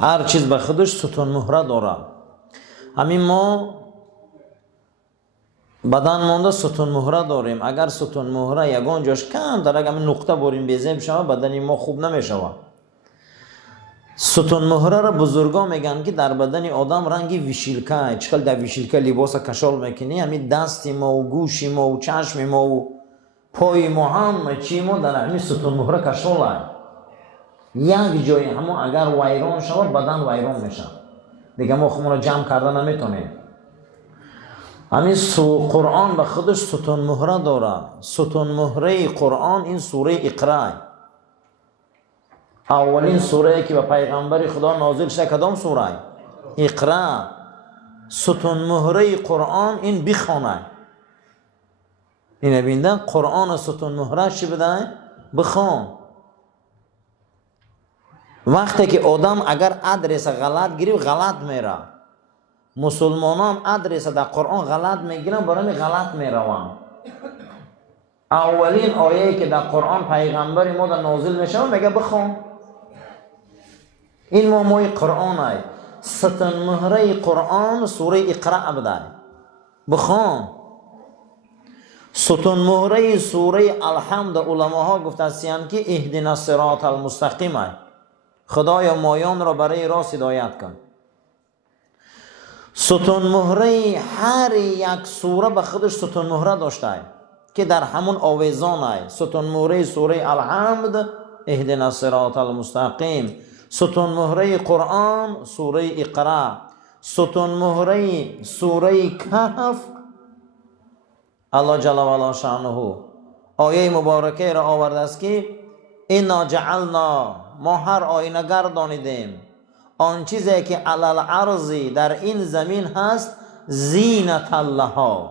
هر چیز به خودش ستون مهره داره. همین ما بدن مانده ستون مهره داریم. اگر ستون مهره یگان جاش کم در اگر نقطه بریم بیزیم شود بدن ما خوب نمیشود. ستون مهره را بزرگا میگن که در بدن آدم رنگی ویشیلکه، چخل در ویشیلکه لباس کشال میکنی، همین دست ما و گوش ما و چشم ما و پای ما هم چی ما در همین ستون مهره کشال های. یک جای همون اگر ویران شود بدن ویران میشه دیگه، ما خودمون را جمع کردن نمیتونیم. همین قرآن به خودش ستون مهره داره. ستون مهره قرآن این سوره اقرا، اولین سوره که به پیغمبر خدا نازل شده کدام سوره؟ اقرا. ستون مهره قرآن این بخونه. این ببینده قرآن ستون مهره چی بده؟ بخون. وقتی که آدم اگر ادرس غلط گیری غلط میره، مسلمانان ادرس در قرآن غلط میگیرن برای غلط میرون. اولین آیه که در قرآن پیغمبر ما در نازل میشه میگه بخون. این ماموی قرآن های ستون مهره قرآن سوره اقرا بده بخون. ستون مهره سوره الحمد علماها گفتن که اهدنا الصراط المستقیم های، خدایا مایان را برای راست هدایت کن. ستون مهره هر یک سوره به خودش ستون مهره داشته که در همون آویزان های. ستون مهره سوره الحمد اهدنا الصراط المستقیم، ستون مهره قرآن سوره اقرا، ستون مهره سوره کهف الله جل و علا شانه آیه مبارکه را آورده است که انا جعلنا، ما هر آینه گردانیدیم آن چیزی که علل ارضی در این زمین هست زینت لها.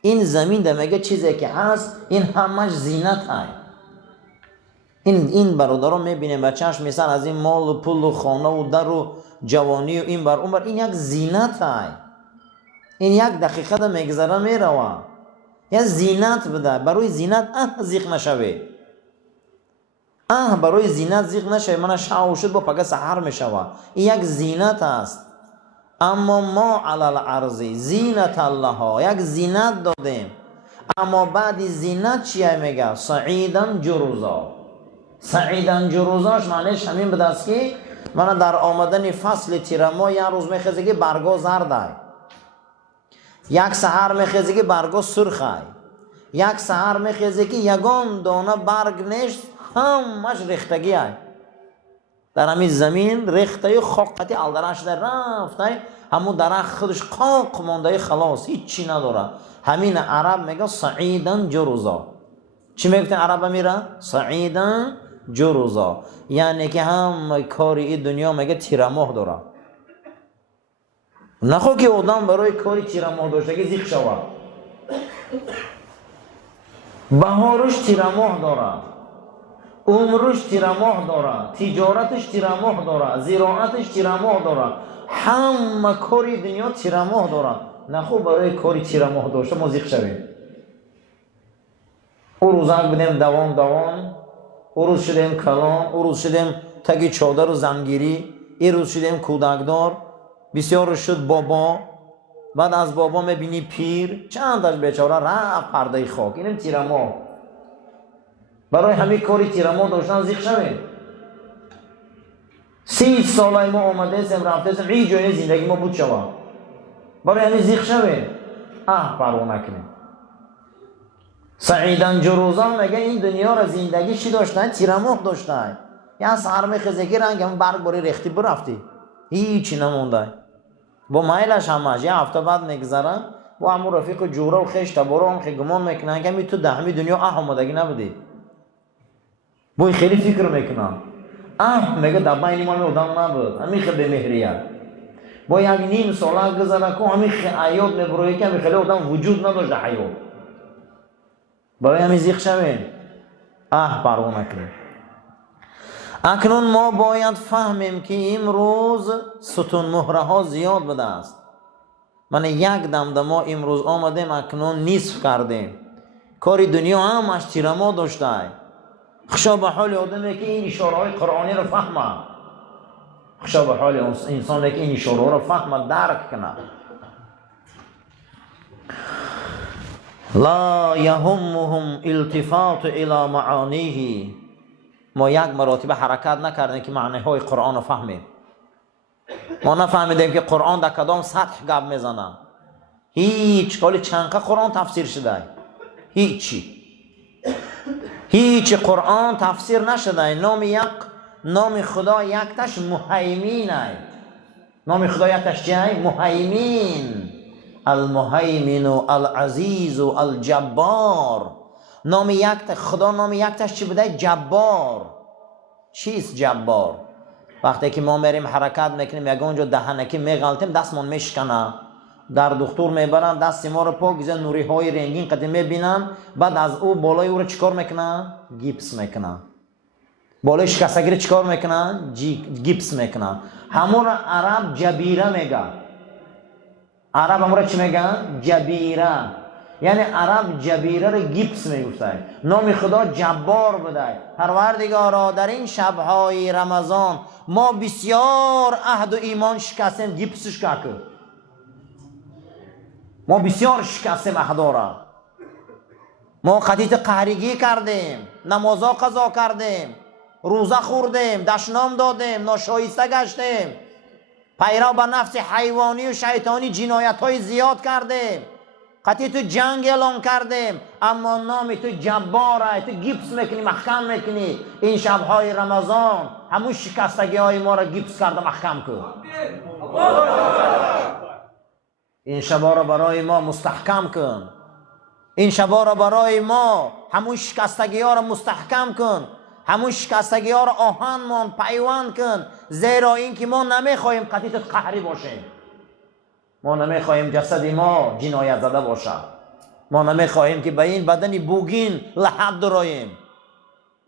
این زمین در میگه چیزی که هست این همش زینت های. این برادران میبینیم بچهش میسن از این مال و پول و خانه و در و جوانی و این بر اون بر، این یک زینت های. این یک دقیقه در میگذره میروه. یا زینت بده برای زینت زیق نشوه. برای زینت زیق نشوه. من شعو شد با پگه سحر میشوه. این یک زینت است. اما ما علال عرضی زینت الله، یک زینت دادیم. اما بعد زینت چیه میگه؟ سعیدن جروزا. سعیدن جروزاش معنیش همین بده است که من در آمدن فصل تیرما یک روز میخیزه که برگا زرده، یک سحر میخیزه که برگا سرخه، یک سحر میخیزه که یگان دانه برگ نیست همش ریختگی های. در همین زمین ریخته خاقتی الدرش در رفته، همون درخت خودش قاق مانده خلاص هیچی نداره. همین عرب میگه سعیدن جروزا. چی میگفتن عرب میره؟ سعیدن جروزا، یعنی که هم کاری دنیا میگه تیرماه داره. نخو که آدم برای کاری تیرماه داشته که زیخ شود. بهارش تیرماه داره، عمرش تیرماه داره، تجارتش تیرماه داره، زراعتش تیرماه داره، همه کاری دنیا تیرماه داره. نخو برای کاری تیرماه داشته ما زیخ شویم. او روزک بدیم دوام، او روز شدیم کلان، او روز شدیم تگی چادر و زنگیری، ای روز شدیم کودکدار، بسیار شد بابا، بعد از بابا میبینی پیر، چندش بیچاره رفت پرده خاک. اینم تیرماه. برای همین کاری تیرماه داشتن زیخ شویم. 30 ساله ما آمده ایستیم رفته ایستیم این جای زندگی ما بود شود، برای همین زیخ شویم. پروا نکنیم. سعیدن جروزا میگه این دنیا را زندگی چی داشتن؟ تیرماه داشتن. یا سحر میخیزه که رنگ هم برگ باری ریختی برفتی هیچی نمونده. با مایلش همش یه هفته بعد میگذره با همون رفیق جوره و خیش تبارو هم خیلی گمان میکنن که تو دهمی دنیا آمدگی نبودی. با این خیلی فکر میکنن میگه دبا این ما آدم نبود، همین خیلی مهریه. با یک نیم ساله گذره که همین حیات میبروی که همین خیلی آدم وجود نداشته حیات. برای همین زیخ شویم. پروا نکنیم. اکنون ما باید فهمیم که امروز ستون مهره ها زیاد بده است. من یک دم ما امروز آمدیم اکنون نصف کردیم. کاری دنیا همش تیرما داشته. خشا به حال آدمه که این اشاره های قرآنی رو فهمه. خوشا به حال انسانی که این شروع رو فهم درک کنه. لا یهمهم التفات الى معانیه. ما یک مراتبه حرکت نکردیم که معنی های قرآن رو فهمیم. ما نفهمیدیم که قرآن در کدام سطح گپ میزنه. هیچ کلی چنقه قرآن تفسیر شده، هیچ قرآن تفسیر نشده. نام خدا یکتش مهیمینه. نام خدا یکتش چیه؟ مهیمین. المهیمن و العزیز و الجبار. نام یکتش خدا، نام یکتش چی بوده؟ جبار. چیست جبار؟ وقتی که ما میریم حرکت میکنیم یک اونجا دهنکی میغلطیم دستمون میشکنه، در دکتر میبرن دست ما رو پاک گذارن، نوری های رنگین قدیم میبینن، بعد از او بالای او رو چیکار میکنن؟ گیپس میکنن. بالای شکستگی رو چیکار میکنن؟ گیپس میکنن. همون عرب جبیره میگه. عرب همون رو چی میگن؟ جبیره. یعنی عرب جبیره رو گیپس میگفتن. نام خدا جبار بوده. پروردگارا در این شبهای رمضان ما بسیار عهد و ایمان شکستیم، گیپسش کرد. ما بسیار شکستیم عهدا را. ما خطیط قهرگی کردیم، نمازا قضا کردیم، روزه خوردیم، دشنام دادیم، ناشایسته گشتیم، پیرو به نفس حیوانی و شیطانی جنایت های زیاد کردیم، خطی تو جنگ اعلان کردیم، اما نام تو جباره. تو گیپس میکنی، محکم میکنی. این شبهای رمضان همون شکستگی های ما را گیپس کرده، محکم کن. این شبا را برای ما مستحکم کن. این شبا را برای ما همون شکستگی ها را مستحکم کن. همون شکستگی ها را آهن پیوند کن. زیرا این که ما نمیخواهیم قطیت قهری باشیم. ما نمیخواهیم جسد ما جنایت زده باشه. ما نمیخواهیم که به این بدنی بوگین لحد دراییم.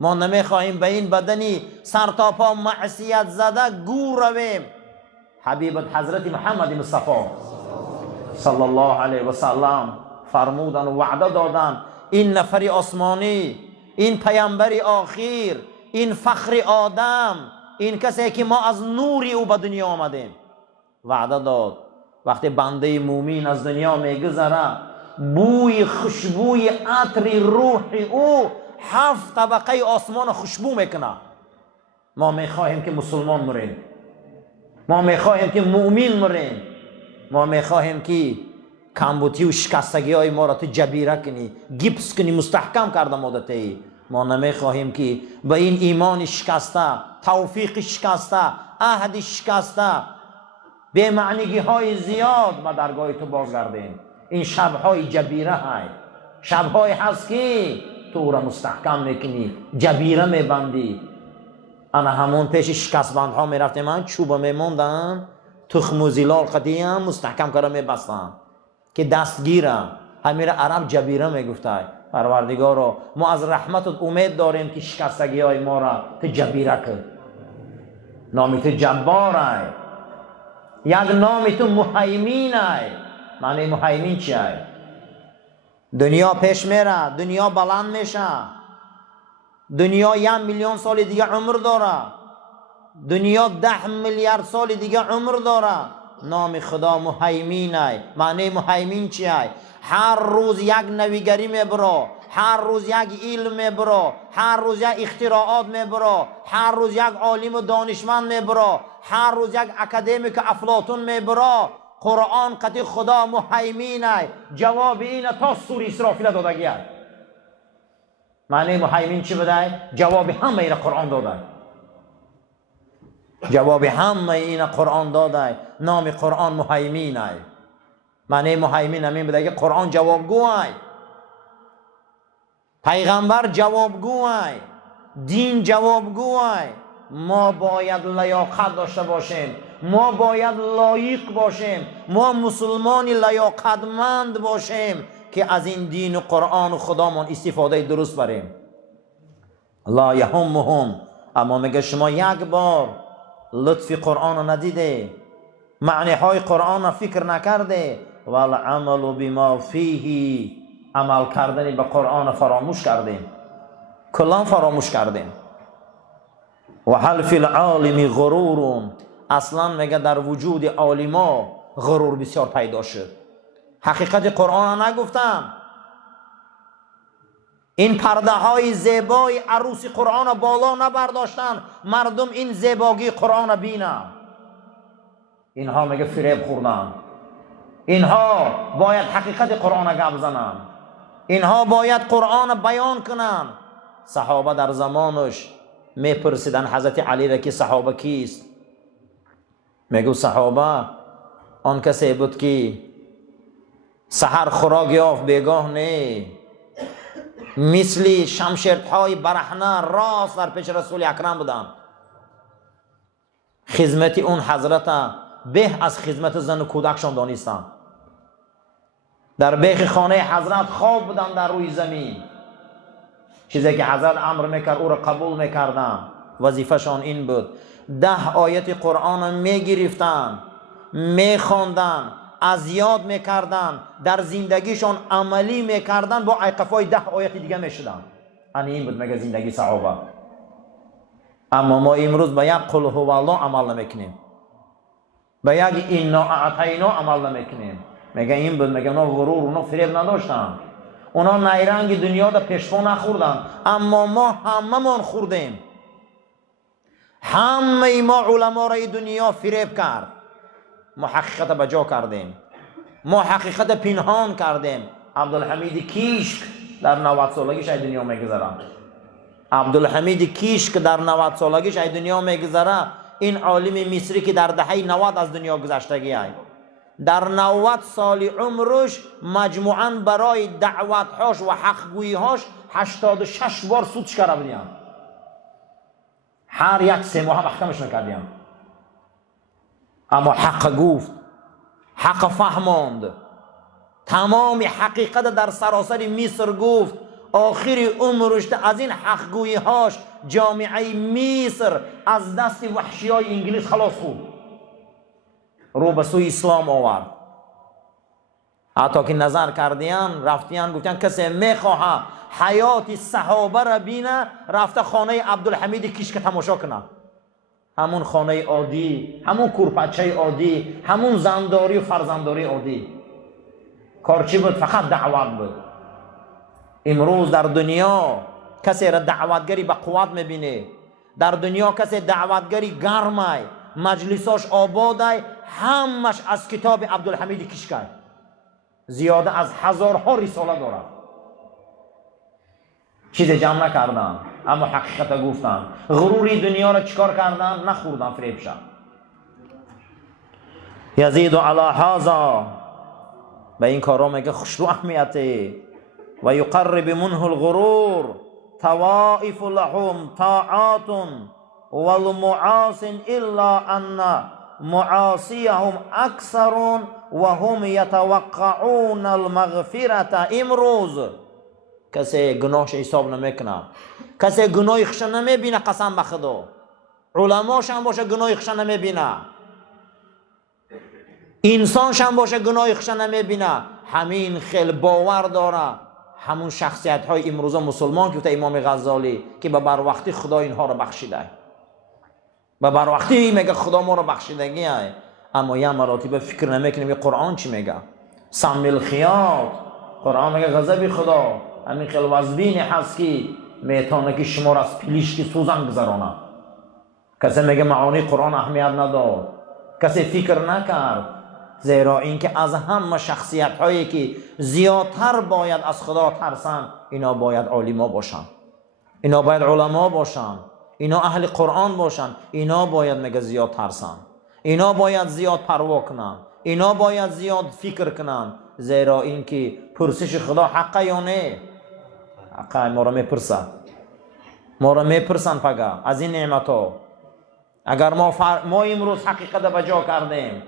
ما نمیخواهیم به این بدنی سرتاپا معصیت زده گور رویم. حبیبت حضرت محمد مصطفی صلی الله علیه و سلم فرمودن و وعده دادن، این نفر آسمانی، این پیامبر آخر، این فخر آدم، این کسی که ما از نوری او به دنیا آمدیم، وعده داد وقتی بنده مومن از دنیا میگذره بوی خوشبوی عطر روح او 7 طبقه آسمان خوشبو میکنه. ما میخواهیم که مسلمان مریم، ما میخواهیم که مؤمن مریم، ما میخواهیم که کمبوتی و شکستگی های ما را تو جبیره کنی، گیپس کنی، مستحکم کرده مادتی. ما نمیخواهیم که به این ایمان شکسته، توفیق شکسته، عهد شکسته، به معنیگی های زیاد به درگاه تو بازگردیم. این شبهای جبیره های، شبهای هست که تو را مستحکم میکنی، جبیره میبندی. انا همون پیش شکستبندها میرفتیم، من چوبه میموندم، تخم و زلال قدیم مستحکم کرده میبستم که دستگیرم. همین عرب جبیره میگفته. پروردگارا ما از رحمتت امید داریم که شکستگی های ما را تو جبیره کن. نامی تو جباره، یک نامی تو مهیمینه. معنی مهیمین چیه؟ دنیا پیش میره، دنیا بلند میشه، دنیا 1 میلیون سال دیگه عمر داره، دنیا 10 میلیارد سال دیگه عمر داره. نام خدا مهیمینه. معنی مهیمین چیه؟ هر روز یک نویگری میبره، هر روز یک علم میبره، هر روز یک اختراعات میبره، هر روز یک عالم و دانشمند میبره، هر روز یک اکادمیک افلاطون میبره. قرآن قطع خدا مهیمینه. جواب اینه تا سوره اسرافیل دادگیه. معنی مهیمین چی بده؟ جواب همه این قرآن داده. جواب همه این قرآن داده. نام قرآن مهیمینه. معنی مهیمین همین بده که قرآن جوابگوه، پیغمبر جوابگوه، دین جوابگوه. ما باید لیاقت داشته باشیم، ما باید لایق باشیم، ما مسلمانی لیاقتمند باشیم که از این دین و قرآن و خدامان استفاده درست بریم. لا یهمهم. اما میگه شما یک بار لطف قرآن رو ندیده، معنی های قرآن رو فکر نکرده، والعمل بما فیه، عمل کردنی به قرآن فراموش کردیم، کلان فراموش کردیم. و هل فی العالم غرور. اصلا میگه در وجود عالما غرور بسیار پیدا شد. حقیقت قرآن را نگفتن. این پرده های زیبای عروسی قرآن را بالا نبرداشتن مردم این زیباگی قرآن را بینن. اینها میگه فریب خوردن. اینها باید حقیقت قرآن را گپ زنن. اینها باید قرآن را بیان کنن. صحابه در زمانش میپرسیدن حضرت علی را که صحابه کیست؟ میگو صحابه آن کسی بود که سحر خوراک یافت بیگاه نه، مثل شمشیرهای برهنه راست در پیش رسول اکرم بودن. خدمت اون حضرت به از خدمت زن و کودکشان دانستن. در بیخ خانه حضرت خواب بودن در روی زمین. چیزی که حضرت امر میکرد او را قبول میکردن. وظیفهشان این بود 10 آیت قرآن میگرفتن، میخواندن، از یاد میکردن، در زندگیشان عملی میکردن، با ایقافای 10 آیت دیگه میشدن. این بود میگه زندگی صحابه. اما ما امروز به یک قل هو الله عمل نمیکنیم، به یک انا اعطینا عمل نمیکنیم. میگه این بود، میگه اونا غرور، اونا فریب نداشتن، اونا نیرنگ دنیا دا پیشوا نخوردن، اما ما هممون خوردیم. همه ما علما رای دنیا فریب کرد. ما حقیقت بجا کردیم، ما حقیقت پنهان کردیم. عبدالحمید کیشک در 90 سالگیش ای دنیا میگذره. عبدالحمید کیشک در 90 سالگیش ای دنیا میگذره. این عالم مصری که در دهه 90 از دنیا گذشتگی ای، در 90 سال عمرش مجموعاً برای دعوتهاش و حقگوییهاش 86 بار سودش کرده بودیم. هر یک 3 ماه محکمش میکردیم. اما حق گفت، حق فهماند، تمام حقیقت در سراسر مصر گفت. آخر عمرش از این حقگوییهاش جامعه مصر از دست وحشی های انگلیس خلاص خورد، رو به سوی اسلام آورد. حتی که نظر کردیان رفتیان گفتن کسی میخواه حیات صحابه را بینه، رفته خانه عبدالحمید کیشک تماشا کنه. همون خانه عادی، همون کورپچه عادی، همون زنداری و فرزنداری عادی. کار چی بود؟ فقط دعوت بود. امروز در دنیا کسی را دعوتگری به قوت میبینه. در دنیا کسی دعوتگری گرمه، مجلساش آباده، همش از کتاب عبدالحمید کیشک، زیاده از 1000ها رساله داره. چیز جمع نکردن اما حقیقت گفتن. غروری دنیا را چیکار کردن؟ نخوردن فریب شد. یزید علی هذا، به این کارا میگه خوش رو اهمیته. و یقرب منه الغرور طوائف لهم طاعات والمعاص الا ان معاصیهم اکثر و هم یتوقعون المغفرة. امروز کسی گناهش حساب نمیکنه، کسی گناهش نمیبینه. قسم به خدا علماش هم باشه گناهش نمیبینه، انسانش هم باشه گناهش نمیبینه. همین خیل باور داره همون شخصیت های امروزه مسلمان که امام غزالی که به بروقتی خدا اینها رو بخشیده، به بروقتی میگه خدا ما رو بخشیدگی های. اما یه مراتب فکر نمیکنیم قرآن چی میگه. سمی الخیاط، قرآن میگه غضب خدا همین خیل وزبینی هست که میتونه که شما را از پلیشکی سوزن گذرانه. کسی میگه معانی قرآن اهمیت نداد، کسی فکر نکرد. زیرا اینکه از همه شخصیت هایی که زیادتر باید از خدا ترسن، اینا باید عالما باشن، اینا باید علما باشن، اینا اهل قرآن باشن. اینا باید میگه زیاد ترسن، اینا باید زیاد پروا کنن، اینا باید زیاد فکر کنن. زیرا اینکه پرسش خدا حقه یا نه؟ حقه. ما را میپرسن، ما را میپرسن فقط از این نعمت ها. اگر ما امروز حقیقت بجا کردیم،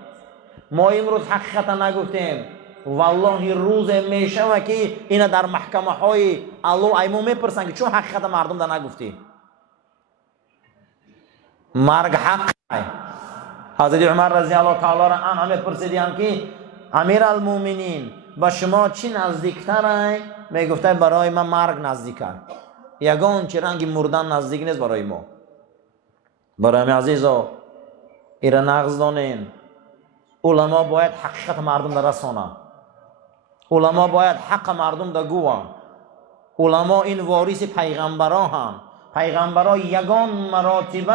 ما امروز حقیقت نگفتیم، والله روز میشه که اینا در محکمه های الله ایمون میپرسن که چون حقیقت مردم در نگفتی. مرگ حق. حضرت عمر رضی الله تعالی عنه همه پرسیدیم که امیر المومنین با شما چی نزدیکتره؟ میگفته برای من مرگ نزدیکه، یگان چه رنگ مردن نزدیک نیست برای ما. برای من عزیزا ایره نقض دانین. علما باید حقیقت مردم را رسانه. علما باید حق مردم را گوه. علما این وارث پیغمبرا هم. پیغمبرا یگان مراتبه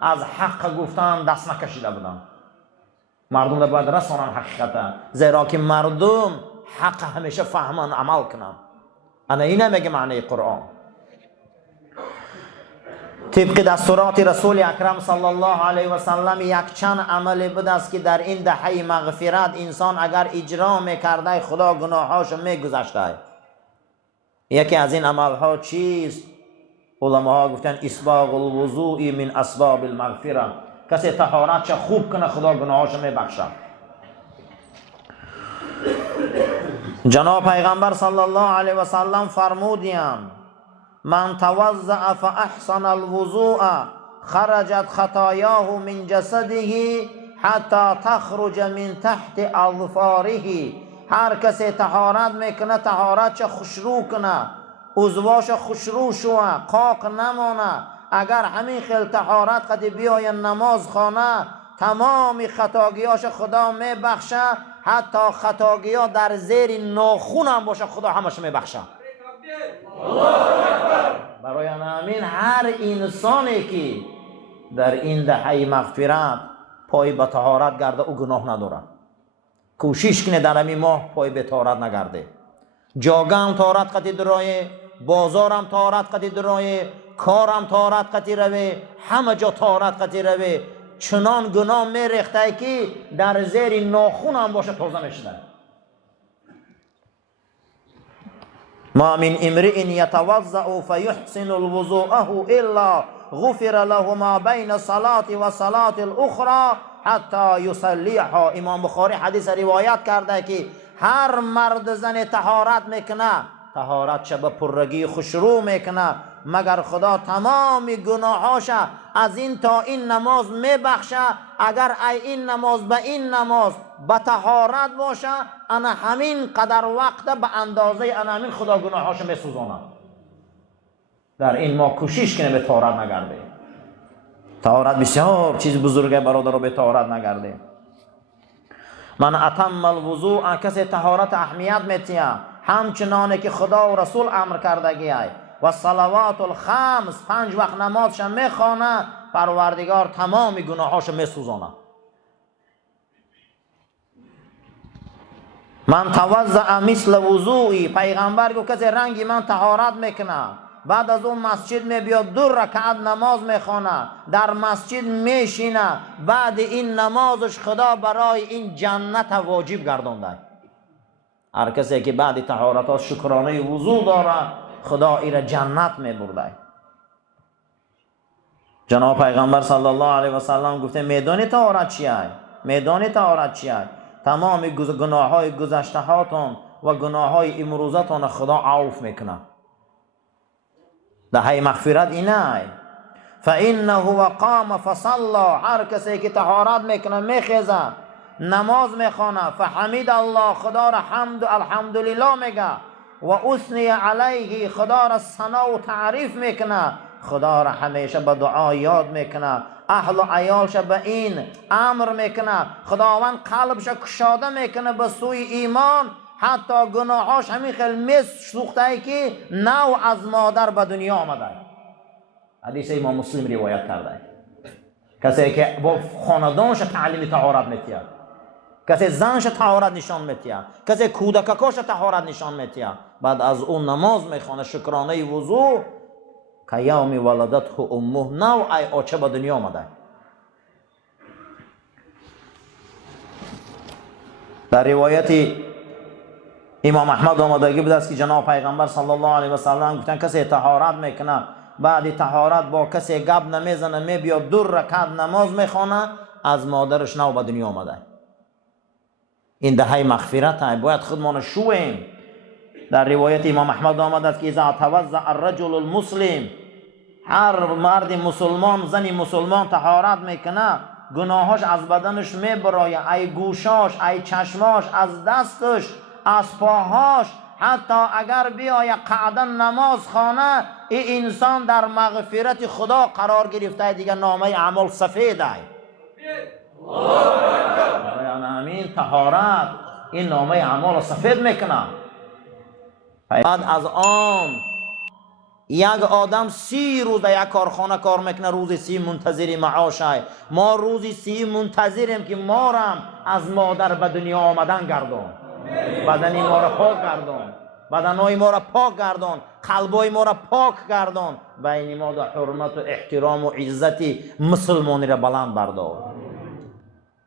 از حق گفتن دست نکشیده بودن. مردم را باید رسانن حقیقت، زیرا که مردم حق همیشه فهمن عمل کنن. انا اینه میگه معنی قرآن. طبق دستورات رسول اکرم صلی الله علیه و سلم یک چند عمل بود است که در این دهه مغفرت انسان اگر اجرا میکرده خدا گناهاشو میگذشته. یکی از این عملها چیست؟ علماء گفتن اسباغ الوضوء من اسباب المغفره. کسی طهارتش خوب کنه خدا گناهاشو میبخشه. جناب پیغمبر صلی الله علیه و سلم فرمودند من توضأ فاحسن الوضوء خرجت خطاياه من جسده حتی تخرج من تحت اظفاره. هر کسی طهارت میکنه طهارتش خوشرو کنه، عضواش خوشرو شوه، قاق نمانه. اگر همین خیل طهارت قد بیای نماز خانه تمام خطاگیاش خدا میبخشه. حتی خطاگیا در زیر ناخون هم باشه خدا همش میبخشه. برای همین هر انسانی که در این دهه مغفرت پای به طهارت گرده او گناه نداره. کوشش کنه در همین ماه پای به طهارت نگرده. جاگه هم طهارت قطعی درایه، بازار هم طهارت قطعی درایه، کار هم طهارت قطعی روه، همه جا طهارت قطعی روه. چنان گناه میریخته که در زیر ناخون هم باشه تازه میشده. ما من امرئ یتوضأ فیحسن الوضوءه الا غفر له ما بین صلاة و صلاة الاخرى حتی یصلیها. امام بخاری حدیث روایت کرده که هر مرد زن طهارت میکنه طهارت شب پرگی خوشرو میکنه مگر خدا تمام گناهاش از این تا این نماز میبخشه. اگر این نماز به این نماز به طهارت باشه انا همین قدر وقت به اندازه انا همین خدا گناهاش میسوزانه. در این ما کوشش کنیم به طهارت نگرده. طهارت بسیار چیز بزرگه برادر، رو به طهارت نگرده. من اتم الوضوء کسی طهارت اهمیت میتیه همچنانه که خدا و رسول امر کرده گیه. و صلوات الخمس 5 وقت نمازش میخوانه پروردگار تمام گناهاش میسوزانه. من توضأ مثل وضوئی پیغمبر گفت کسی رنگی من طهارت میکنه بعد از اون مسجد میبیاد 2 رکعت نماز میخوانه در مسجد میشینه بعد این نمازش خدا برای این جنت واجب گردانده. هر کسی که بعد طهارت شکرانه وضو داره خدا ایره جنت میبرده. جناب پیغمبر صلی الله علیه و سلم گفته میدانی طهارت چیه؟ میدانی طهارت چیه؟ تمام گناههای گذشته هاتون و گناههای امروزتون خدا عفو میکنه. دهه مغفرت اینه. فانه قام فصلى هر کسی که طهارت میکنه میخیزه نماز میخوانه فحمید الله خدا را حمد الحمدلله میگه و اثنی علیه خدا را ثنا و تعریف میکنه خدا را همیشه به دعا یاد میکنه اهل و عیالش به این امر میکنه خداوند قلبش کشاده میکنه به سوی ایمان حتی گناهاش همین خیلی سوخته که نو از مادر به دنیا آمده. حدیث امام مسلم روایت کرده. کسی که با خاندانش تعلیم طهارت میتید، کسی زنش طهارت نشان میتید، کسی کودککاش طهارت نشان میتید، بعد از اون نماز میخونه شکرانه وضو که یوم ولدته امه نو ای آچه به دنیا آمده. در روایت امام احمد آمدگی بود است که جناب پیغمبر صلی الله علیه و سلم گفتن کسی طهارت میکنه بعد طهارت با کسی گپ نمیزنه میبیاد 2 رکعت نماز میخونه از مادرش نو به دنیا آمده. این دهه مغفرت های باید خودمان شویم. در روایت امام احمد آمده است که اذا توضأ الرجل المسلم هر مرد مسلمان زنی مسلمان طهارت میکنه گناهاش از بدنش میبرایه، ای گوشاش ای چشماش از دستش از پاهاش حتی اگر بیای قعدن نماز خانه این انسان در مغفرت خدا قرار گرفته دیگه نامه اعمال سفید ای. یعنی همین طهارت این نامه اعمال رو سفید میکنه. بعد از آن یک آدم 30 روز در یک کارخانه کار میکنه، روزی 30 منتظری معاشه. ما روزی 30 منتظریم که ما را از مادر به دنیا آمدن گردون، بدنی ما را پاک گردون، بدنهای ما را پاک گردون، قلبای ما را پاک گردون، بین ما در حرمت و احترام و عزتی مسلمانی را بلند بردار.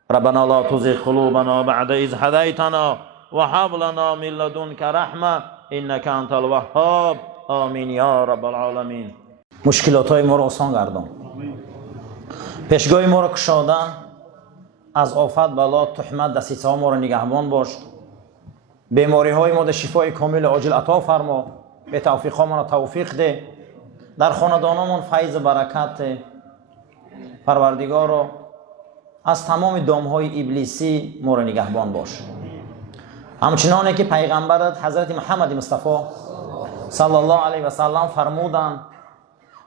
ربنا لا تزغ قلوبنا بعد إذ هديتنا وهب لنا من لدنك رحمة إنك أنت الوهاب. آمین یا رب العالمین. مشکلات های ما را آسان گردان، پیشگاه ما را کشاده، از آفت بلا تهمت دسیسه ها ما را نگهبان باش. بیماری های ما را شفای کامل عاجل عطا فرما. به توفیق ها ما را توفیق ده. در خاندانمان فیض برکت ده. پروردگار را از تمام دام های ابلیسی ما را نگهبان باش. همچنانه که پیغمبرت حضرت محمد مصطفی صلی الله علیه و سلم فرمودن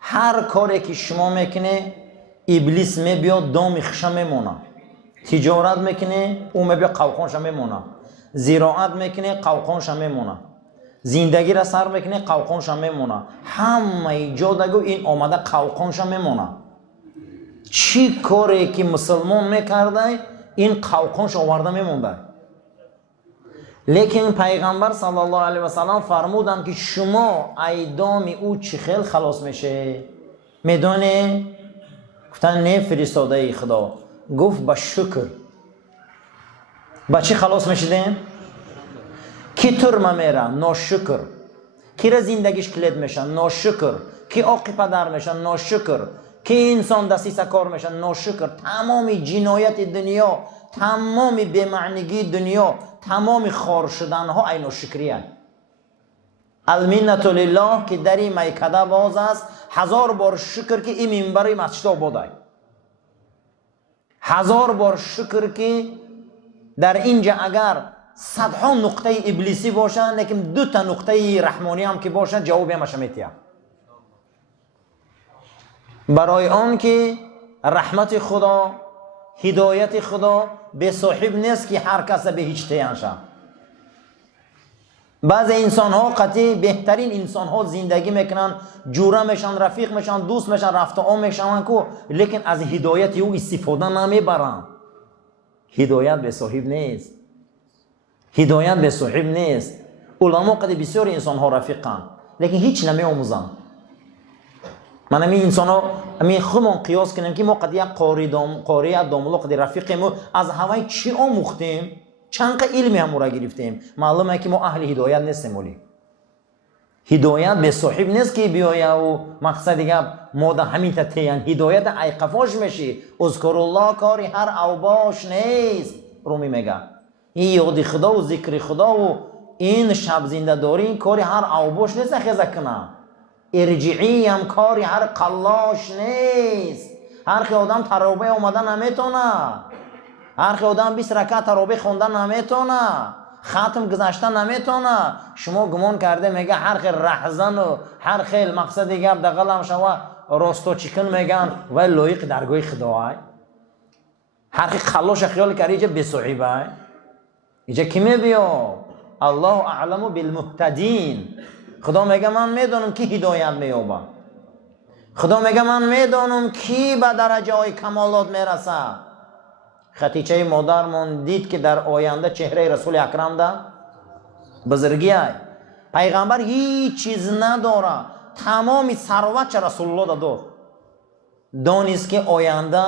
هر کاری که شما میکنه ابلیس میبیاد دام خشم میمونه. تجارت میکنه او میبیاد قوقانش میمونه. زراعت میکنه قوقانش میمونه. زندگی را سر میکنه قوقانش میمونه. همه جا دگو این آمده قوقانش میمونه. چی کاری که مسلمان میکرده این قوقانش آورده میمونده. لیکن پیغمبر صلی الله علیه و سلم فرمودن که شما ای دام او چی خیل خلاص میشه؟ میدونه؟ گفتن نه فرستاده ای خدا. گفت با شکر. با چی خلاص میشدین؟ کی ترمه میره؟ ناشکر. کی را زندگیش کلید میشه؟ ناشکر. کی آقی پدر میشه؟ ناشکر. کی انسان دسیسه کار میشه؟ ناشکر. تمام جنایت دنیا، تمام بی‌معنیگی دنیا، تمام خار شدن ها این ناشکریه. المنت لله که در این میکده باز است. 1000 بار شکر که این منبر مسجد آباده. 1000 بار شکر که در اینجا اگر صدها نقطه ابلیسی باشن لیکن 2 تا نقطه رحمانی هم که باشن جوابی همش میتیم. برای آن که رحمت خدا، هدایت خدا به صاحب نیست که هر کس به هیچ تیان شه. بعض انسان ها قطعی بهترین انسان ها زندگی میکنن، جوره میشن، رفیق میشن، دوست میشن، رفت آم میشن کو، لیکن از هدایت او استفاده نمیبرن. هدایت به صاحب نیست. هدایت به صاحب نیست. علما قد بسیار انسان ها رفیقن لیکن هیچ نمی آموزن. من همین انسان ها همین خودمون قیاس کنیم که ما قد یک قاری داملا قد رفیقیم از هوای چی آموختیم، چند علمی هم را گرفتیم. معلومه که ما اهل هدایت نیستیم. ولی هدایت به صاحب نیست که بیاید و مقصد دیگه ما در همین تتیان هدایت ایقفاش میشی. اذکر الله کاری هر اوباش نیست. رومی میگه این یاد خدا و ذکر خدا و این شب زنده داری این کاری هر اوباش نیست. خیزه کنه ارجعی هم کاری هر قلاش نیست. هر خی آدم تراویح اومدن نمیتونه. هر خی آدم 20 رکعت تراویح خوندن نمیتونه. ختم گذاشتن نمیتونه. شما گمان کرده میگه هر خی رهزن و هر خیل مقصد دیگه دقل هم شما راستو چیکن میگن و لایق درگاه خدای. هر خی قلاش خیال کرده اینجا بصحیبه. اینجا کی میبیا؟ الله اعلم بالمهتدین. خدا میگه من میدونم کی هدایت مییابه. خدا میگه من میدونم کی به درجه های کمالات میرسه. خدیجه مادرمون دید که در آینده چهره رسول اکرم ده بزرگی های. پیغمبر هیچ چیز نداره، تمامی ثروت چه رسول الله ده دار. دانست که آینده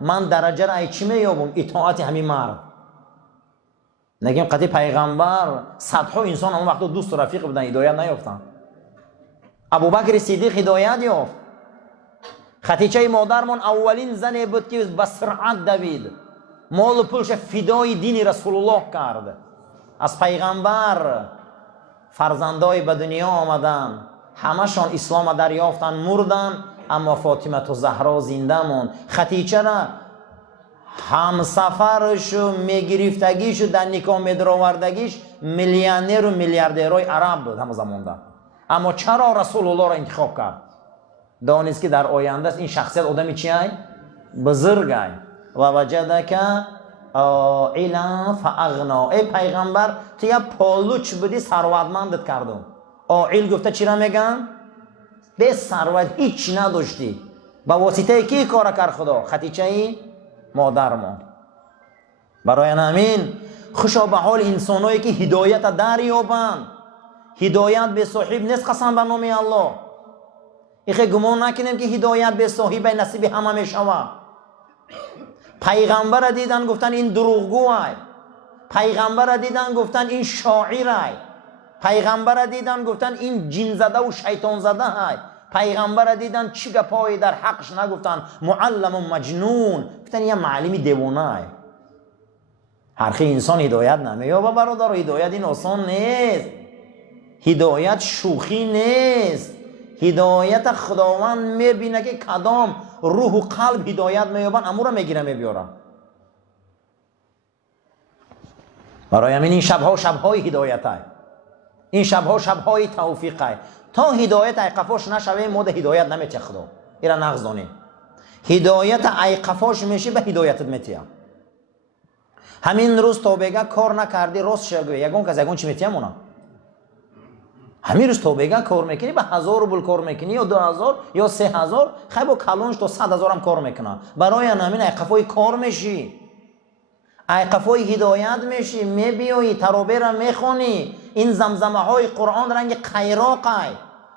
من درجه را چی مییابم؟ اطاعت همین مرد. نگیم قطعی پیغمبر صدها انسان اون وقت دوست و رفیق بودن هدایت نیافتن. ابوبکر صدیق هدایت یافت. خدیجه مادرمون اولین زنی بود که به سرعت دوید، مال و پولش فدای دین رسول الله کرد. از پیغمبر فرزندای به دنیا آمدن، همشان اسلام دریافتن، مردن، اما فاطمه زهرا زنده موند. خدیجه را همسفرش و میگرفتگیش و در نکاح میدراوردگیش میلیونر و میلیاردرهای عرب بود همون زمان ده. اما چرا رسول الله را انتخاب کرد؟ دانست که در آینده این شخصیت آدمی چی های؟ بزرگ های. و وجدک عائلا فاغنا. ای پیغمبر تو یه پالوچ بودی ثروتمندت کردم. عائل گفته چی را میگن؟ به ثروت هیچ نداشتی، با واسطه کی کار کرد خدا؟ خطیچه ای مادر ما. برای همین خوشا به حال انسانایی که هدایت دریابند. هدایت به صاحب نیست قسم به نام الله. ایخه گمان نکنیم که هدایت به صاحب نصیب همه میشوه. پیغمبر دیدن گفتن این دروغگوه، پیغمبر دیدن گفتن این شاعره، پیغمبر دیدن گفتن این جن زده و شیطان زده های، پیغمبر دیدن چی گپایی در حقش نگفتن، معلم و مجنون گفتن یه معلمی دیوانه. هر خی انسان هدایت نمیابه برادر. هدایت این آسان نیست، هدایت شوخی نیست. هدایت خداوند میبینه که کدام روح و قلب هدایت میابن، امو را میگیره میبیاره. برای همین این شبها شبهای هدایت های، این شبها شبهای توفیق های. تا هدایت ایقفاش نشوه مود هدایت نمیشه خدا. ایرا نغز دانیم هدایت ایقفاش میشه به هدایتت میتیم. همین روز تو بگه کار نکردی راست شگوی یگون کس یگون چی میتیم اونا. همین روز تو بگه کار میکنی به 1000 روبل کار میکنی یا 2000 یا 3000 خیلی با کلونش تو 100,000 هم کار میکنه. برای همین ایقفای کار میشی، ایقفای هدایت میشی، میبیایی ترابه را میخونی. این زمزمه های قرآن رنگ قیراقای،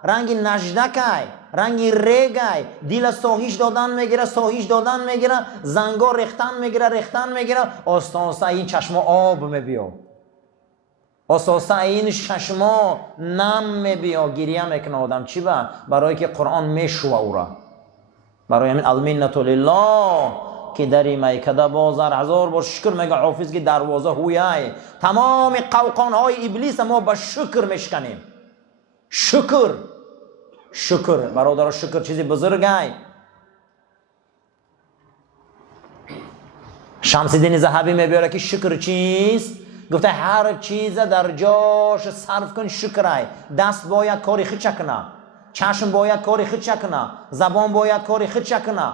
رنگ نجدکای، رنگ ریگای. دل ساهیش دادن میگیره، ساهیش دادن میگیره، زنگا ریختن میگیره، ریختن میگیره. آستانسه این چشم آب میبیا، آستانسه این چشم نم میبیا، گریه میکنه آدم. چی با؟ برای که قرآن میشوه او را. برای همین المنت لله که دری میکده بازار 1000 بار شکر میگه حافظ که دروازه هویای. تمام قوقان های ابلیس ما با شکر میشکنیم. شکر، شکر برادر، شکر چیزی بزرگه. شمس الدین ذهبی میبیاره که شکر چیست؟ گفته هر چیز در جاش صرف کن شکرای. دست باید کاری خود چکنه، چشم باید کاری خود چکنه، زبان باید کاری خود چکنه،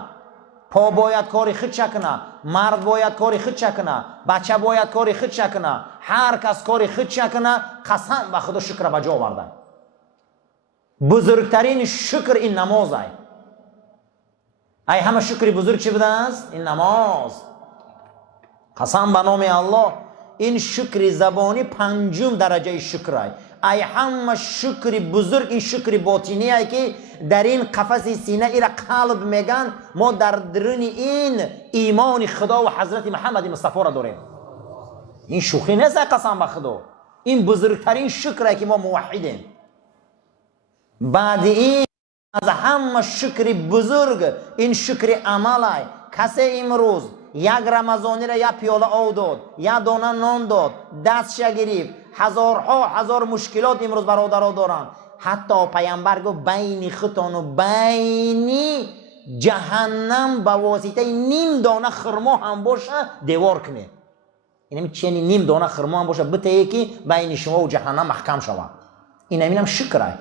پا باید کاری خود چکنه، مرد باید کاری خود چکنه، بچه باید کاری خود چکنه. هر کس کاری خود چکنه قسم به خدا شکر به جا آورده. بزرگترین شکر این نماز ای. ای همه شکری بزرگ چی بوده است؟ این نماز. قسم به نام الله این شکر زبانی 5 درجه شکر ای. ای همه شکر بزرگ این شکر باطنی ای که در این قفس سینه ایرا قلب میگن ما در درون این ایمان خدا و حضرت محمد مصطفی را داریم. این شوخی نیست قسم به خدا. این بزرگترین شکر ای که ما موحدیم. بعد این از همه شکر بزرگ این شکر عمل ای. کسی امروز یک رمضانی را یک پیاله آب داد، یک دانه نان داد، دستش گرفت، هزارها هزار مشکلات امروز برادرها دارن. حتی پیامبر گفت بین خودتان و بین جهنم به واسطه نیم دانه خرما هم باشه دیوار کنه. این چنین نیم دانه خرما هم باشه بته که بین شما و جهنم محکم شود. این همین هم شکره.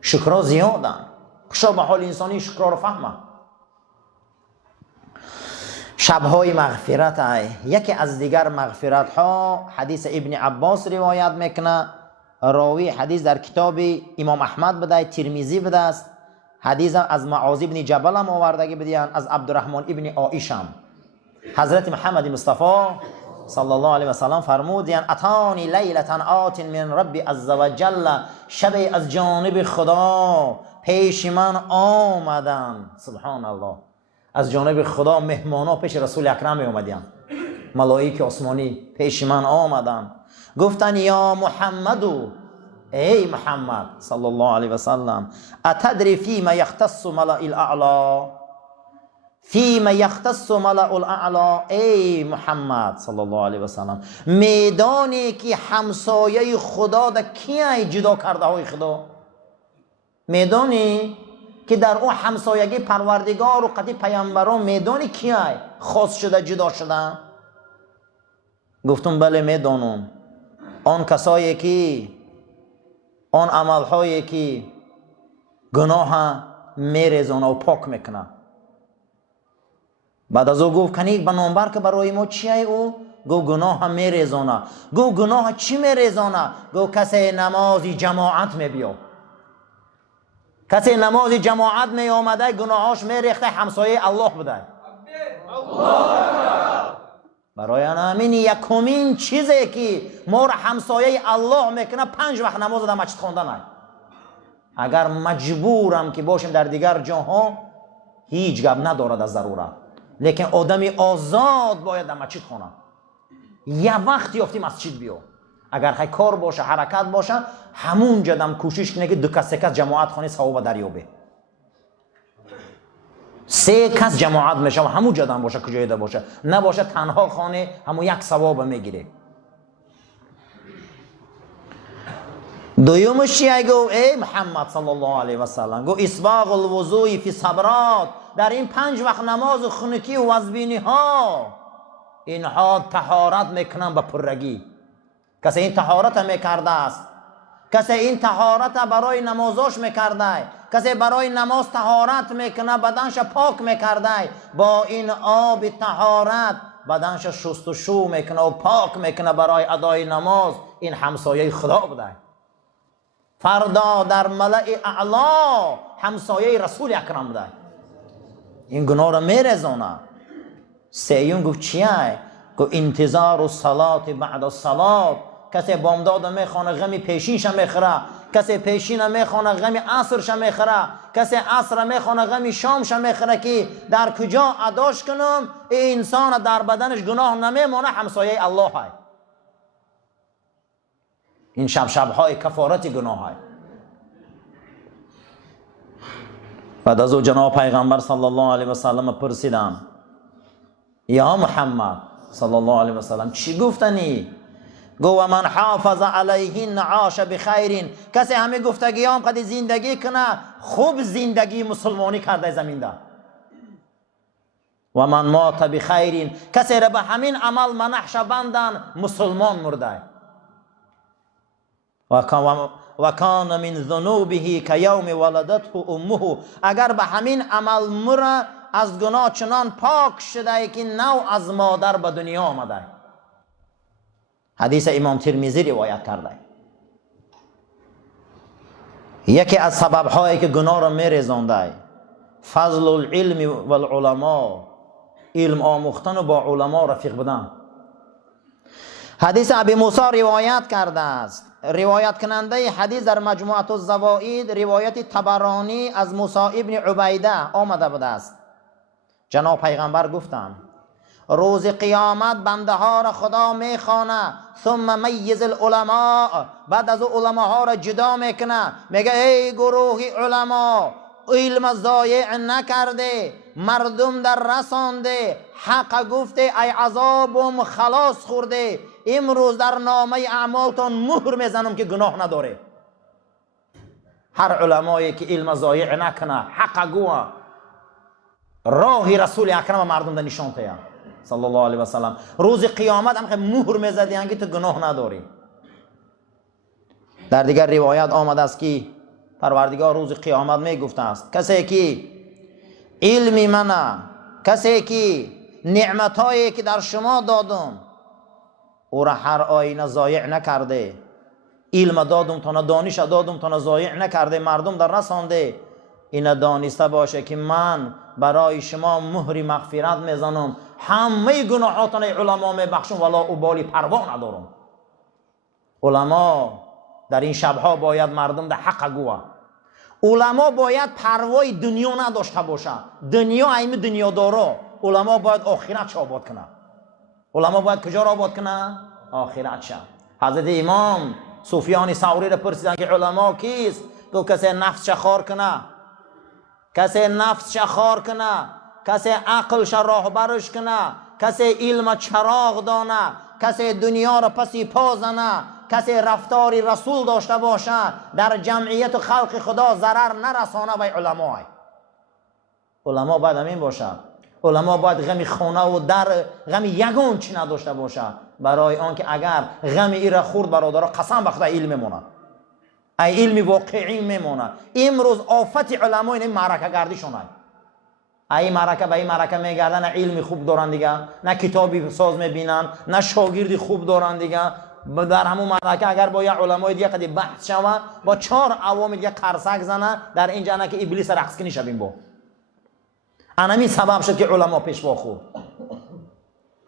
شکرها زیادن. خوشا به حال انسانی شکرها رو فهمه. شبهای مغفرت ای. یکی از دیگر مغفرت ها حدیث ابن عباس روایت میکنه. راوی حدیث در کتاب امام احمد بده، ترمذی بده است. حدیث از معاذ ابن جبل هم آوردگی بدیان، از عبدالرحمن ابن عایشه هم. حضرت محمد مصطفی صلی الله علیه و سلم فرمودند اتانی لیلة آت من رب عز وجل. شب از جانب خدا پیش من آمدن. سبحان الله. از جانب خدا مهمانا پیش رسول اکرم می اومدن. ملائکه آسمانی پیش من آمدن. گفتن یا محمدو، ای محمد صلی الله علیه و سلم، اتدری فیما یختص ملأ الاعلی؟ فیما یختص ملأ الاعلی. ای محمد صلی الله علیه و سلم، میدانی که همسایه خدا در کیه جدا کرده های خدا؟ میدانی که در اون همسایگی پروردگار و قطع پیامبران میدانی کیه خاص شده جدا شده؟ گفتم بله میدانم. آن کسایی که آن عملهایی که گناه میریزونه و پاک میکنه. بعد از او گفت کنیک به نامبر که برای ما چیه او؟ گو گناه هم میریزانه. گو گناه چی میریزانه؟ گو کسی نمازی جماعت میبیا، کسی نمازی جماعت می آمده گناهاش میریخته همسایه الله بوده. برای همین یکمین چیزی که ما را همسایه الله میکنه 5 وقت نماز در مسجد خواندن. اگر مجبورم که باشیم در دیگر جاها هیچ گپ ندارد از ضرورت، لیکن آدمی آزاد باید در مسجد خونه. یه وقت یافتی مسجد بیو، اگر خیلی کار باشه حرکت باشه همون جدم کوشش کنه که 2 کس 3 کس جماعت خانه ثواب دریابه. 3 کس جماعت میشه و همون جدم باشه کجای ده باشه، نباشه تنها خانه همون 1 ثواب میگیره. دویمش چیه؟ گو ای محمد صلی الله علیه و سلم، گو اسباغ الوضوء فی صبرات، در این 5 وقت نماز خنکی و وزبینی ها اینها طهارت میکنن به پرگی. کسی این طهارت میکرده است، کسی این طهارت برای نمازاش میکرده، کسی برای نماز طهارت میکنه بدنش پاک میکرده، با این آب طهارت بدنش شست و شو میکنه و پاک میکنه برای ادای نماز، این همسایه خدا بوده. فردا در ملأ اعلا همسایه رسول اکرم بوده. این گناه را میرزانه. سیون گفت چیه؟ گفت انتظار و صلات بعد الصلات، کسی بامداد میخونه غمی پیشینش میخوره، کسی پیشین میخونه غمی عصرش میخوره، کسی عصر میخونه غمی شامش میخوره که در کجا اداش کنم این انسان در بدنش گناه نمیمونه، همسایه الله های. این شبهای کفارت گناه های. بعد از او جناب پیغمبر صلی الله علیه و سلم پرسیدم یا محمد صلی الله علیه و سلم چی گفتنی؟ گو من حافظ علیهن عاش بخیر، کسی همه گفتگیام قد زندگی کنه خوب زندگی مسلمانی کرده زمین ده. و من مات بخیر، کسی را به همین عمل منحش بندن مسلمان مرده. و کان من ذنوبه که یوم ولدته امه، اگر به همین عمل مره از گناه چنان پاک شده که نو از مادر به دنیا آمده. حدیث امام ترمذی روایت کرده. یکی از سبب‌هایی که گناه را می‌ریزانده فضل العلم و العلماء، علم آموختن و با علما رفیق بودن. حدیث ابی موسی روایت کرده است. روایت کننده حدیث در مجموعه الزوائد روایت طبرانی از موسی ابن عبیده آمده بوده است. جناب پیغمبر گفتند روز قیامت بنده ها را خدا میخوانه، ثم میز العلماء، بعد از علماء ها را جدا میکنه، میگه ای گروه علما علم ضایع نکرده، مردم در رسانده، حق گفته، ای عذابم خلاص خورده، امروز در نامه اعمالتان مهر میزنم که گناه نداره. هر علمایی که علم ضایع نکنه، حق گوه، راه رسول اکرم مردم در نشان تیه صلی الله علیه و سلم، روز قیامت هم مهر میزدی که تو گناه نداری. در دیگر روایت آمده است که پروردگار روز قیامت میگفته است کسی که علمی منه، کسی که نعمتایی که در شما دادم او را هر آینه ضایع نکرده، علم دادم تا دانش دادم تا ضایع نکرده، مردم در رسانده، این دانسته باشه که من برای شما مهر مغفرت میزنم، همه گناهاتون علما میبخشم ولا ابالی پروا ندارم. علما در این شبها باید مردم در حق گوه. علما باید پروای دنیا نداشته باشه. دنیا ایم دنیا دارا، علما باید آخرت آباد کنه. علما باید کجا را آباد کنه؟ آخرت شد. حضرت امام سفیان ثوری را پرسیدن که علما کیست؟ تو کسی نفس خار کنه، کسی نفس خار کنه، کسی عقلش راهبرش کنه، کسی علم چراغ دانه، کسی دنیا را پسی پا زنه، کسی رفتاری رسول داشته باشه، در جمعیت و خلق خدا ضرر نرسانه و علماء. علما باید همین باشه. علما باید غم خونه و در غم یگان چی نداشته باشه، برای آنکه اگر غم ای را خورد برادر قسم بخدا علم میمونه، ای علم واقعی میمونه. امروز آفت علما این معرکه گردی شونه. این معرکه به این معرکه میگردن، نه علمی خوب دارن دیگه، نه کتابی ساز میبینن، نه شاگردی خوب دارن دیگه. در همون معرکه اگر با یه علمای دیگه قدی بحث شوه، با 4 عوام دیگه قرصک زنه، در اینجا نه که ابلیس رقص کنی شویم با. همین سبب شد که علما پیشوا خورد.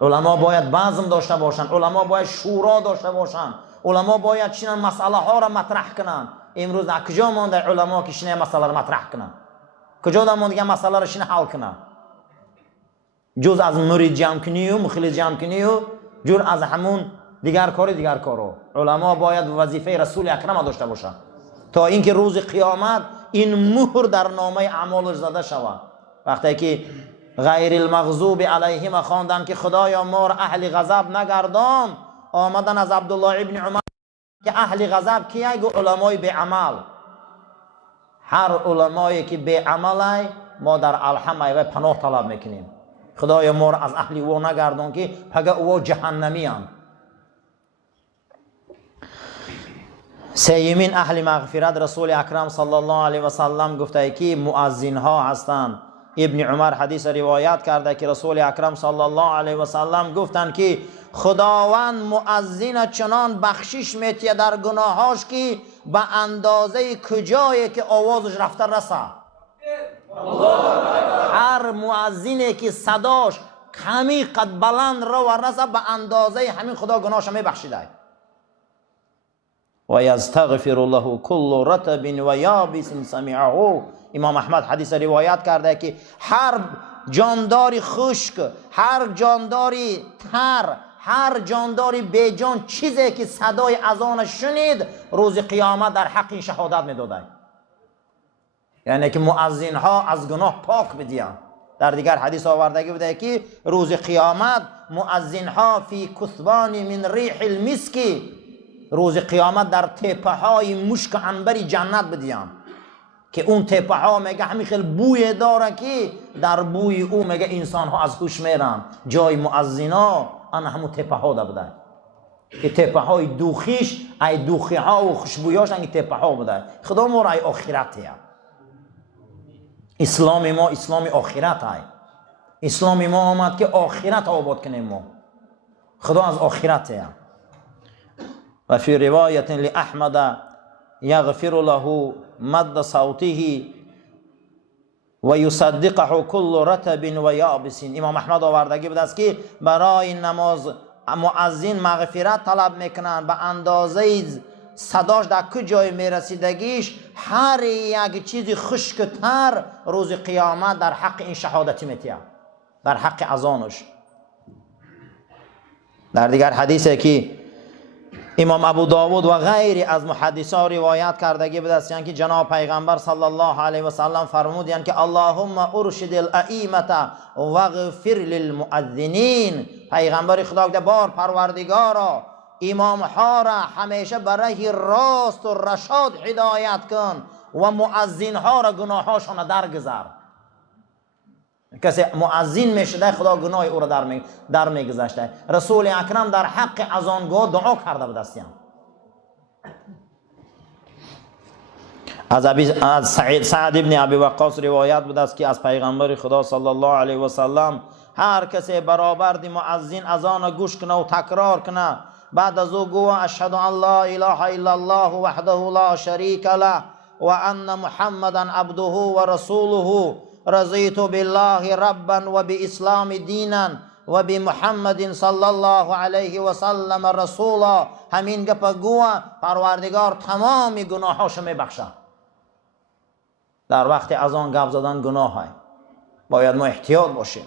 علما باید بزم داشته باشن، علما باید شورا داشته باشن، علما باید چنین مسئله ها را مطرح کنن. امروز کجا مونده علما که چنین مسئله را مطرح کنن؟ کجا مونده مسئله را چنین حل کنن؟ جز از مرید جمع کنی و مخلص جمع کنی و جور از همون دیگر کارو. علما باید وظیفه رسول اکرم داشته باشن تا اینکه روز قیامت این مهر در نامه اعمالش زده شود. وقتی که غیر المغضوب علیهم خواندن که خدایا ما را اهل غضب نگردان، آمدن از عبدالله ابن عمر که اهل غضب کیه؟ گو علمای به عمل. هر علمایی که به عمل ما در الحمه و پناه طلب میکنیم. خدایا ما را از اهل او نگردان که پگه او جهنمی هم. سیمین اهل مغفرت رسول اکرم صلی الله علیه و سلم گفته که مؤذن ها هستند. ابن عمر حدیث روایت کرده که رسول اکرم صلی الله علیه و سلم گفتند که خداوند مؤذن چنان بخشش میتیه در گناهاش که به اندازه کجایی که آوازش رفته رسه. هر مؤذنی که صداش کمی قد بلند رو رسه به اندازه همین خدا گناهش میبخشیده. و یستغفر الله کل رطب و یابس سمعه. امام احمد حدیث روایت کرده که هر جانداری خشک، هر جانداری تر، هر جانداری بیجان چیزی که صدای اذانش شنید روز قیامت در حق این شهادت میداده. یعنی که مؤذن ها از گناه پاک بدیان. در دیگر حدیث آوردگی بوده که روز قیامت مؤذن ها فی کثبان من ریح المسکی، روز قیامت در تپه های مشک عنبری جنت بدیان که اون تپه ها میگه همین خیلی بوی داره که در بوی او میگه انسان ها از هوش میرن. جای مؤذن ها آن همون تپه ها ده بوده که تپه های دوخیش ای دوخی ها و خوشبویاش این تپه ها بوده. خدا ما را ای آخرته. اسلام ما اسلام آخرت های. اسلام ما آمد که آخرت آباد کنیم. ما خدا از آخرته. و فی روایت لأحمد یغفر له مد صوته و یصدقه کل رطب و یابس. امام احمد آوردگی بود است که برای نماز مؤذن مغفرت طلب میکنن به اندازه صداش در کجای میرسیدگیش هر یک چیز خشکتر روز قیامت در حق این شهادتی میتیه، در حق اذانش. در دیگر حدیثی که امام ابو داود و غیری از محدثان روایت کردگی بود است که جناب پیغمبر صلی الله علیه و سلم فرمودند که اللهم ارشد الائمه واغفر للمؤذنین. پیغمبر خدا گفته بار پروردگارا امام ها را همیشه برای راست و رشاد هدایت کن و مؤذن ها را گناهاشون درگذر. کسی مؤذن میشده خدا گناه او را در میگذشته. رسول اکرم در حق اذانگاه دعا کرده بود است. از سعد ابن ابی وقاص روایت بود است که از پیغمبر خدا صلی الله علیه و سلم هر کسی برابر دی مؤذن اذان گوش کنه و تکرار کنه بعد از او گوه اشهد ان لا اله الا الله وحده لا شریک له و ان محمدا عبده و رسوله رضیت بالله ربا و باسلام دینا و بمحمد صلی الله علیه و سلم رسولا. همین گپ گوه پروردگار تمام گناهاش میبخشه. در وقت اذان گپ زدن گناه های، باید ما احتیاط باشیم.